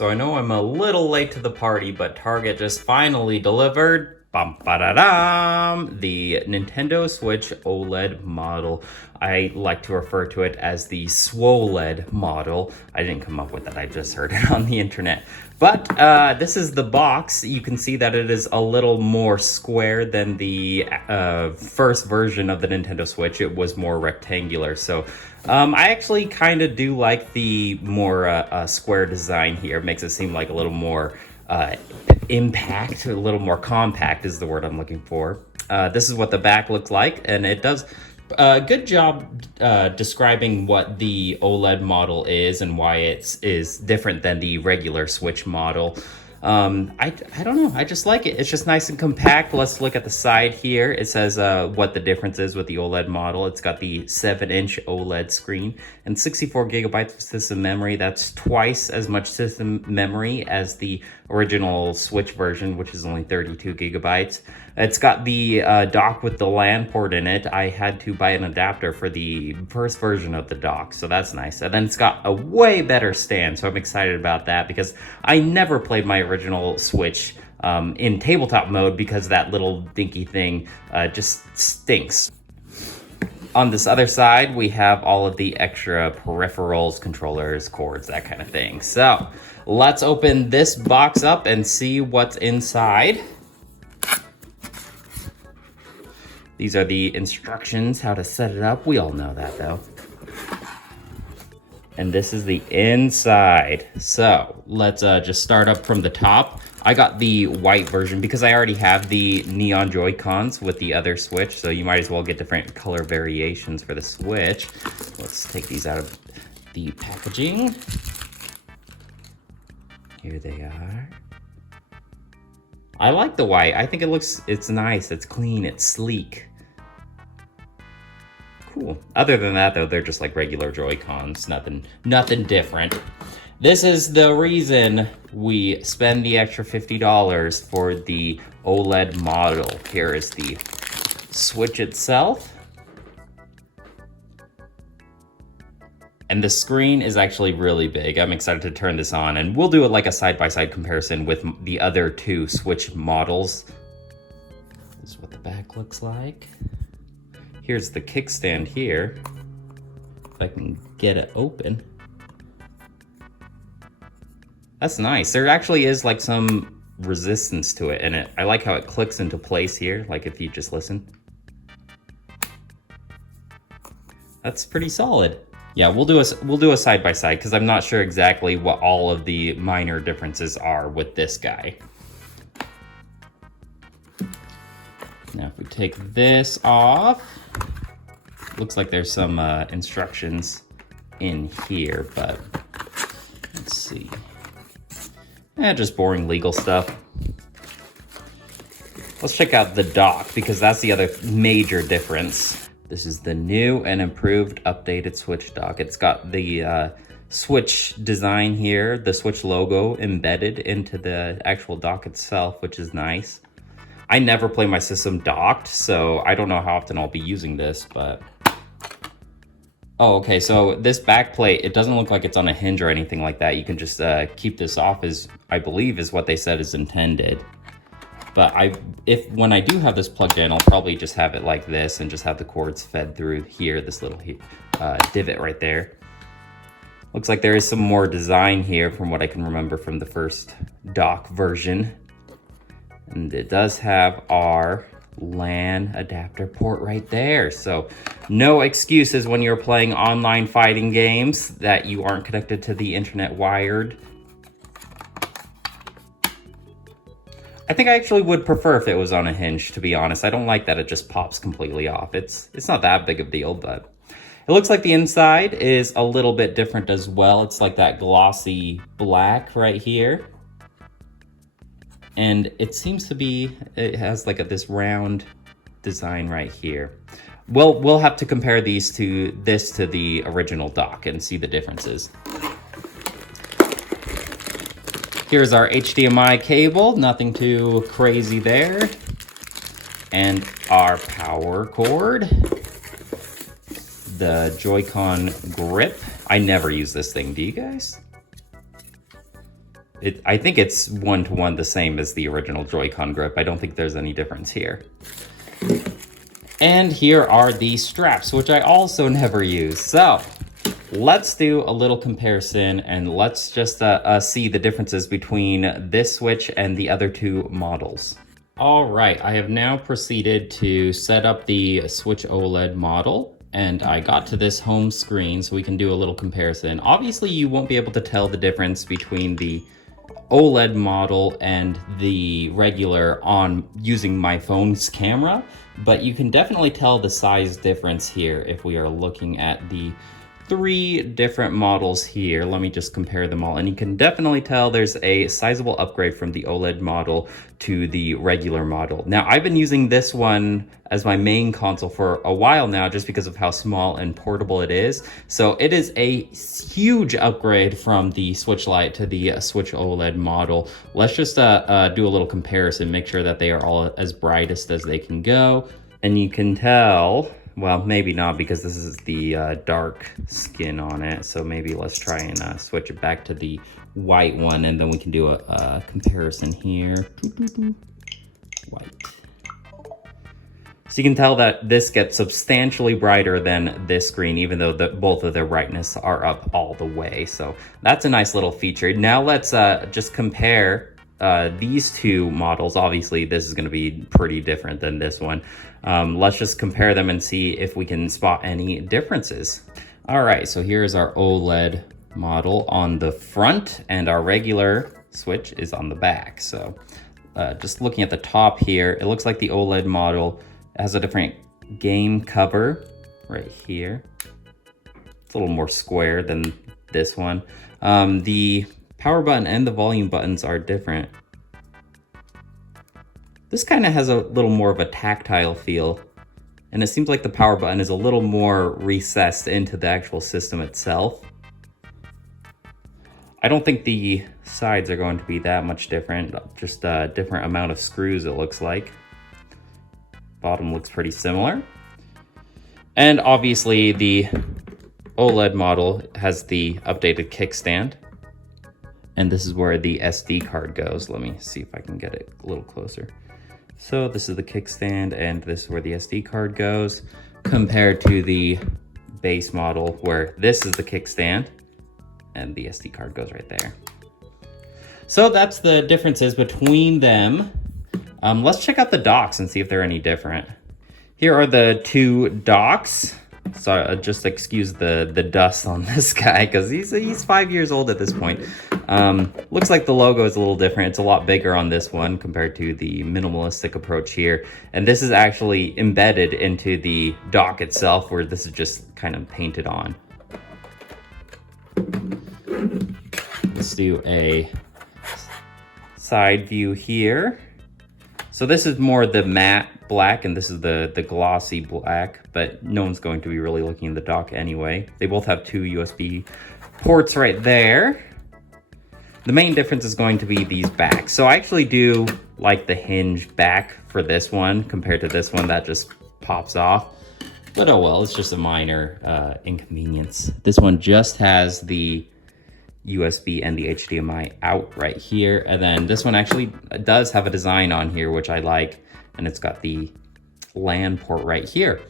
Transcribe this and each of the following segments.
So I know I'm a little late to the party, but Target just finally delivered the Nintendo Switch OLED model. I like to refer to it as the SWOLED model. I didn't come up with that, I just heard it on the internet. But this is the box. You can see that it is a little more square than the first version of the Nintendo Switch. It was more rectangular. So I actually kind of do like the more square design here. It makes it seem like a little more impact, a little more compact is the word I'm looking for. This is what the back looks like, and it does a good job describing what the OLED model is and why it is different than the regular Switch model. I don't know, I just like it. It's just nice and compact. Let's look at the side here. It says what the difference is with the OLED model. It's got the 7-inch OLED screen and 64 gigabytes of system memory. That's twice as much system memory as the original Switch version, which is only 32 gigabytes. It's got the dock with the LAN port in it. I had to buy an adapter for the first version of the dock, so that's nice. And then it's got a way better stand, so I'm excited about that because I never played my original Switch in tabletop mode because that little dinky thing just stinks. On this other side, we have all of the extra peripherals, controllers, cords, that kind of thing. So let's open this box up and see what's inside. These are the instructions, how to set it up. We all know that though. And this is the inside. So let's just start up from the top. I got the white version because I already have the neon Joy-Cons with the other Switch, so you might as well get different color variations for the Switch. Let's take these out of the packaging. Here they are. I like the white. I think it's nice, it's clean, it's sleek. Cool. Other than that though, they're just like regular Joy-Cons, nothing different. This is the reason we spend the extra $50 for the OLED model. Here is the Switch itself. And the screen is actually really big. I'm excited to turn this on, and we'll do it like a side-by-side comparison with the other two Switch models. This is what the back looks like. Here's the kickstand here. If I can get it open. That's nice. There actually is like some resistance to it, and I like how it clicks into place here, like if you just listen. That's pretty solid. Yeah, we'll do a side by side because I'm not sure exactly what all of the minor differences are with this guy. Now if we take this off, looks like there's some instructions in here, but let's see. Just boring legal stuff. Let's check out the dock because that's the other major difference. This is the new and improved updated Switch dock. It's got the Switch design here, the Switch logo embedded into the actual dock itself, which is nice. I never play my system docked, so I don't know how often I'll be using this, but... Oh, okay, so this back plate, it doesn't look like it's on a hinge or anything like that. You can just keep this off, I believe is what they said is intended. But when I do have this plugged in, I'll probably just have it like this and just have the cords fed through here, this little divot right there. Looks like there is some more design here from what I can remember from the first dock version. And it does have our LAN adapter port right there. So no excuses when you're playing online fighting games that you aren't connected to the internet wired. I think I actually would prefer if it was on a hinge, to be honest. I don't like that it just pops completely off. It's not that big of a deal, but it looks like the inside is a little bit different as well. It's like that glossy black right here. And it seems to be, it has like this round design right here. We'll have to compare this to the original dock and see the differences. Here's our HDMI cable, nothing too crazy there. And our power cord. The Joy-Con grip. I never use this thing, do you guys? I think it's one-to-one the same as the original Joy-Con grip. I don't think there's any difference here. And here are the straps, which I also never use. So let's do a little comparison and let's just see the differences between this Switch and the other two models. All right, I have now proceeded to set up the Switch OLED model, and I got to this home screen so we can do a little comparison. Obviously, you won't be able to tell the difference between the OLED model and the regular on using my phone's camera, but you can definitely tell the size difference here if we are looking at the 3 different models here. Let me just compare them all, and you can definitely tell there's a sizable upgrade from the OLED model to the regular model. Now, I've been using this one as my main console for a while now just because of how small and portable it is. So it is a huge upgrade from the Switch Lite to the Switch OLED model. Let's just do a little comparison, make sure that they are all as brightest as they can go. And you can tell, well, maybe not because this is the dark skin on it. So maybe let's try and switch it back to the white one, and then we can do a comparison here. White. So you can tell that this gets substantially brighter than this screen, even though both of their brightness are up all the way. So that's a nice little feature. Now let's just compare these two models. Obviously, this is going to be pretty different than this one. Let's just compare them and see if we can spot any differences. All right, so here's our OLED model on the front, and our regular Switch is on the back. So just looking at the top here, it looks like the OLED model has a different game cover right here. It's a little more square than this one. The power button and the volume buttons are different. This kind of has a little more of a tactile feel, and it seems like the power button is a little more recessed into the actual system itself. I don't think the sides are going to be that much different, just a different amount of screws it looks like. Bottom looks pretty similar. And obviously the OLED model has the updated kickstand. And this is where the SD card goes. Let me see if I can get it a little closer. So this is the kickstand, and this is where the SD card goes, compared to the base model where this is the kickstand and the SD card goes right there. So that's the differences between them. Let's check out the docks and see if they're any different. Here are the two docks. So just excuse the dust on this guy because he's 5 years old at this point. Looks like the logo is a little different. It's a lot bigger on this one compared to the minimalistic approach here. And this is actually embedded into the dock itself, where this is just kind of painted on. Let's do a side view here. So this is more the matte black, and this is the glossy black, but no one's going to be really looking at the dock anyway. They both have 2 USB ports right there. The main difference is going to be these backs. So I actually do like the hinge back for this one compared to this one that just pops off. But oh well, it's just a minor inconvenience. This one just has the USB and the HDMI out right here. And then this one actually does have a design on here, which I like. And it's got the LAN port right here.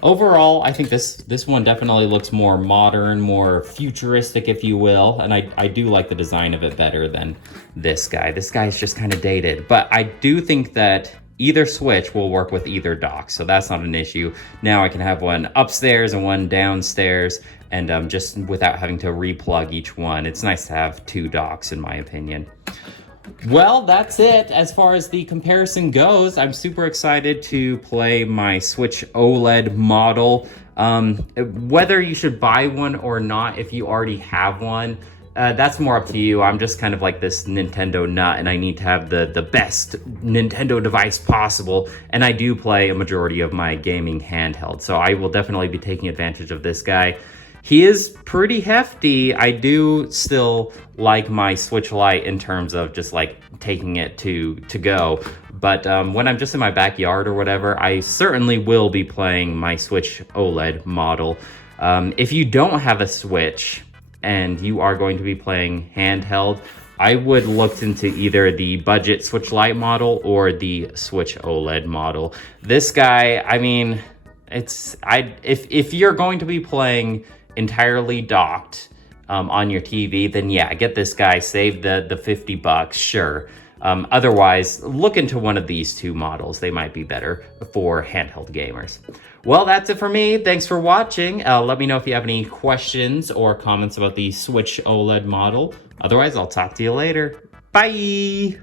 Overall, I think this one definitely looks more modern, more futuristic, if you will. And I do like the design of it better than this guy. This guy's just kind of dated. But I do think that either Switch will work with either dock, so that's not an issue. Now I can have one upstairs and one downstairs, and just without having to replug each one. It's nice to have 2 docks, in my opinion. Well, that's it as far as the comparison goes. I'm super excited to play my Switch OLED model. Whether you should buy one or not, if you already have one, that's more up to you. I'm just kind of like this Nintendo nut, and I need to have the best Nintendo device possible. And I do play a majority of my gaming handheld, so I will definitely be taking advantage of this guy. He is pretty hefty. I do still like my Switch Lite in terms of just like taking it to go. But when I'm just in my backyard or whatever, I certainly will be playing my Switch OLED model. If you don't have a Switch and you are going to be playing handheld, I would look into either the budget Switch Lite model or the Switch OLED model. This guy, I mean, if you're going to be playing entirely docked on your TV, then yeah, get this guy, save the 50 bucks, sure. Otherwise, look into one of these two models. They might be better for handheld gamers. Well, that's it for me. Thanks for watching. Let me know if you have any questions or comments about the Switch OLED model. Otherwise, I'll talk to you later. Bye!